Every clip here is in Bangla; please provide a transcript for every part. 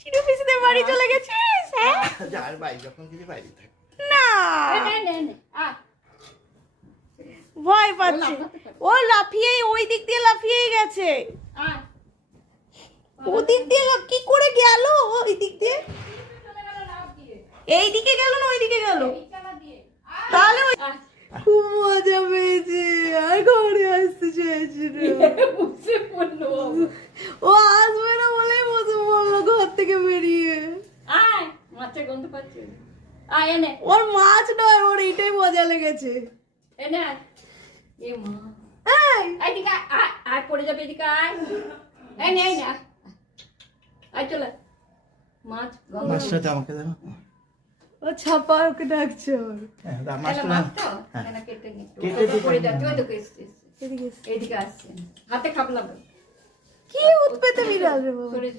চিনু পিসিদের বাড়ি চলে গেছিস? হ্যাঁ যার বাড়ি যখন কিছু বাইরে থাকে না ভয় ও পাচ্ছে, লাফাতে পারে। ও লাফিয়ে ওই দিক দিয়ে লাফিয়েই গেছে। আয় ওদিক দিয়ে কি করে গেল? ওই দিক দিয়ে চলে গেল লাফ দিয়ে এই দিকে গেল না ওই দিকে গেল? এই চালা দিয়ে তাহলে ওই আয় খুব মজা পেয়েছে আর ঘরে আসতে চেয়েছিল। বসে পড়লো ও আসবে না বলেই বসে পড়লো ঘর থেকে বেরিয়ে। আয় মাছের গন্ধ পাচ্ছে আয় এনে ওর মাছ নয়, ওর এইটাই মজা লেগেছে। এনে আয় এ মা এই, এদিকে আয় আয় আয় পড়ে যাবে এদিকে আয় এনে এনে আয় আয় চলে মাছ গন্ধ মাছটা তো আমাকে দাও। ও ছাপা ওকে ডাকছে ওর। হ্যাঁ, এলা মাছটা মাছটা হ্যাঁ। এনে কেটে নি কেটে দিতে পড়ে হবে। যাচ্ছে ওই দেখো এসছে এদিকে এসে। এইদিকে আসছে হাতে খাপলাম কি উৎপেতে বিড়াল রে বাবা, সরে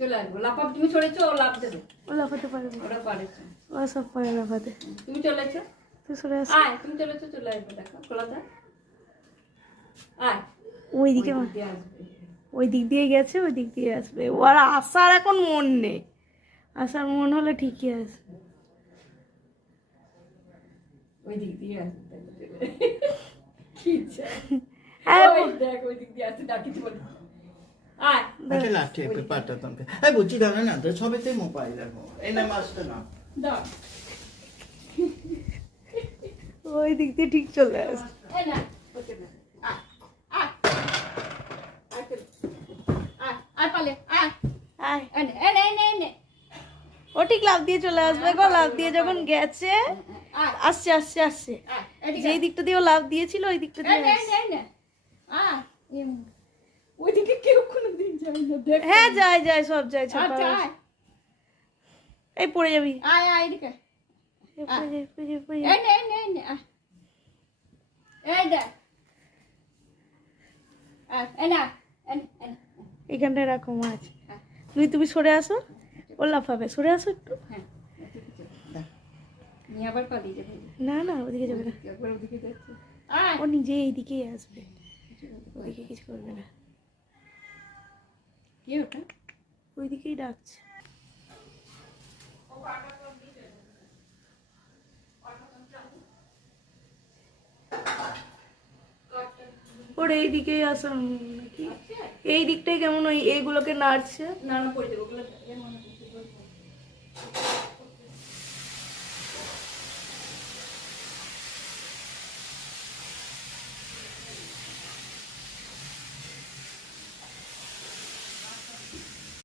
চলে আসবো লাফাব তুমি সরেছো ও লাফ দেবে ও লাফাতে পারবে, ওরা পারেছে ও সব পারে লাফাতে। তুমি চলেছো তুই সরে আস। আয় তুমি চলেছো চলে আসবে দেখো খোলা দেয় আয় ওই দিকে ওই দিক দিয়ে আসবে ওই দিক দিয়ে গেছে, ওই দিক দিয়ে আসবে। ওর আসার এখন মন নেই, আসার মন হলে ঠিকই আসবে। ওই দিক দিয়ে আসবে কি চাই হ্যাঁ, ওই দেখ ওই দিক দিয়ে আসছে ডাকিতে বলে আয় আচ্ছা লাঠি একটু পাটা তোমাকে এই বুঝি দাও না তো সবেতেই মোবাইল রাখো এই না মাছটা না দাও ওই দিক দিয়ে ঠিক চলে আসবে। এই না ওকে না আয় আয় আয় চলে আয় আয় পালে আয় আয়, এনে এনে এনে এনে ও ঠিক লাফ দিয়ে চলে আসবে গো। লাফ দিয়ে যখন গেছে, আয় আসছে আসছে আসছে, আয় এদিকে যেই দিকটা দিয়ে ও লাফ দিয়েছিল ওই দিকটা দিয়ে এনে আসছে। এনে এনে আয় ওইদিকে কেউ কোনোদিন যায় না দেখ হ্যাঁ যায় যায় সব যায়, ছাপা আচ্ছা আয় এই পড়ে যাবি, আয় আয় এদিকে এই পড়ে যাবি, পড়ে যাবি, পড়ে যাবি। এনে এনে এনে আয় এই দেখ আয় এনে আয়, এনে এনে এখানটায় রাখো মাছ। তুমি সরে আসো, ও লাফাবে। সরে আসো একটু। হ্যাঁ নিয়ে আবার পালিয়ে যাবে না না ওদিকে যাবে না, একবার ওদিকে যাচ্ছে আয় ও নিজে এইদিকেই আসবে, ওদিকে কিছু করবে না, কি ওটা ওইদিকেই ডাকছে। ওর এই দিকেই আসার নাকি, এই দিকটাই কেমন ওই এইগুলোকে নাড়ছে। না না পড়ে যাবে ওগুলো